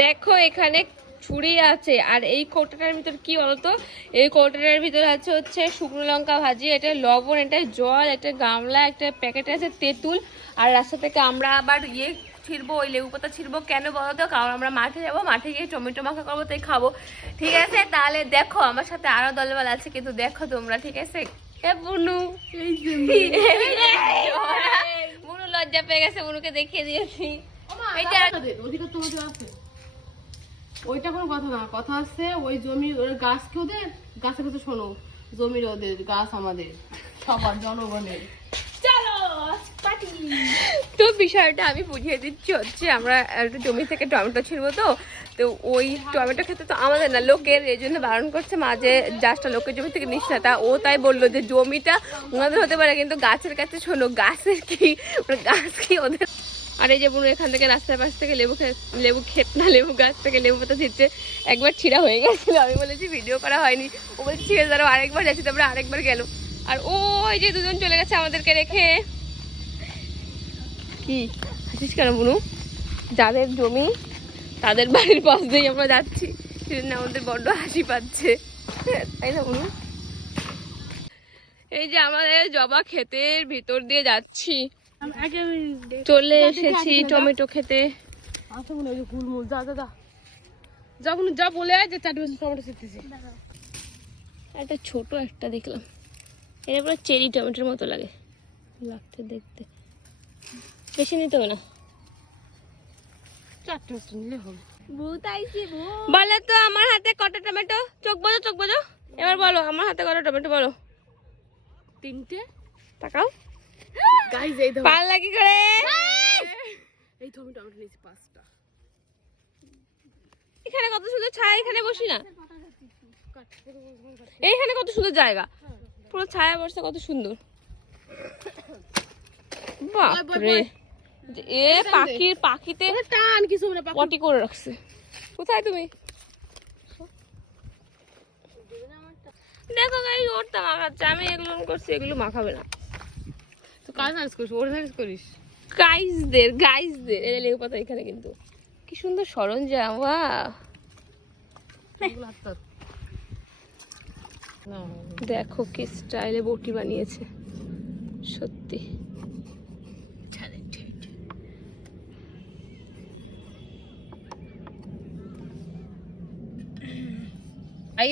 দেখো এখানে ছুরি আছে, আর এই কৌটাটার ভিতর কি বলতো, এই কৌটাটার ভিতর আছে হচ্ছে শুকনো লঙ্কা ভাজি, এটা লবণ, এটা জল, একটা গামলা, একটা প্যাকেট আছে তেঁতুল। আর রাস্তা থেকে আমরা আবার ছিড়বো, ওই লেবু পাতা ছিড়বো। কেন বলতো, কারণ আমরা মাঠে যাবো, মাঠে গিয়ে টমেটো মাখা করবো, তাই খাবো। ঠিক আছে, তাহলে দেখো আমার সাথে আরো দলবল আছে, কিন্তু দেখো তোমরা। ঠিক আছে, বুনু বুনু লজ্জা পেয়ে গেছে, বুনুকে দেখিয়ে দিয়েছি। ওইটা কোনো কথা না, কথা আছে ওই জমি গাছ কি ওদের, গাছের কথা শোনো, জমির ওদের, গাছ আমাদের সবার, জনগণের। তো বিষয়টা আমি বুঝিয়ে দিচ্ছি হচ্ছে, আমরা একটা জমি থেকে টমেটো ছিড়বো, তো তো ওই টমেটো খেতে তো আমাদের না, লোকের, এই জন্য বারণ করছে মাঝে গাছটা লোকের জমি থেকে নিস না। তা ও তাই বললো যে জমিটা ওনাদের হতে পারে, কিন্তু গাছের কাছে শোনো, গাছের কি, গাছ কি ওদের। আর এই যে বোন এখান থেকে রাস্তার পাশ থেকে লেবু গাছ থেকে লেবু পাতা ছিঁড়ছে। একবার ছিঁড়া হয়ে গেছিল, আমি বলেছি ভিডিও করা হয়নি, ও বলছে ছিঁড়ে দাঁড়ো, আরেকবার যাচ্ছি, তারপরে আরেকবার গেল। আর ওই যে দুজন চলে গেছে আমাদেরকে রেখে। কি হাসিস কেন বুনু? যাদের জমি তাদের বাড়ির পাশ দিয়ে আমরা যাচ্ছি, সেজন্য আমাদের বড্ড হাসি পাচ্ছে, তাই না বুনু? এই যে আমাদের জবা ক্ষেতের ভিতর দিয়ে যাচ্ছি, চলে এসেছি টমেটো খেতে। আচ্ছা মনে হয় ফুলমুল, যা যা যা যা বোন, যা বলে আয় যে 4 বছর টমেটো ছিটতেছি। একটা ছোট একটা দেখলাম, এটা পুরো চেরি টমেটোর মতো লাগে লাগতে দেখতে, বেশি নিতে হবে না, 4 বছর নিলে হবে। বলো তো আমার হাতে কটা টমেটো, চোখ বোঝো চোখ বোঝো, এবার বলো আমার হাতে কটা টমেটো, বলো। 3টে। তাকাও গাইস এই ধরো, পাল লাগি করে, এই তো আমি টমেটো নিয়েছি 5টা। এখানে কত সুন্দর ছায়া, এখানে বসি না, এইখানে কত সুন্দর জায়গা, পুরো ছায়া বসে, কত সুন্দর। বাপরে, এ পাখিতে টান কিছু না, পটি করে রাখছে। কোথায় তুমি? দেখো গাইস, ওরটা মাখাচ্ছে, আমি এগুলো করছি, এগুলো মাখাবে না। তো কাজ নাচ করিস, ওর নাচ করিস। গাইসদের এই লেবু পাতা এখানে, কিন্তু কি সুন্দর সরঞ্জাম, বাহ। দেখো কি স্টাইলে বটি বানিয়েছে, সত্যি। এই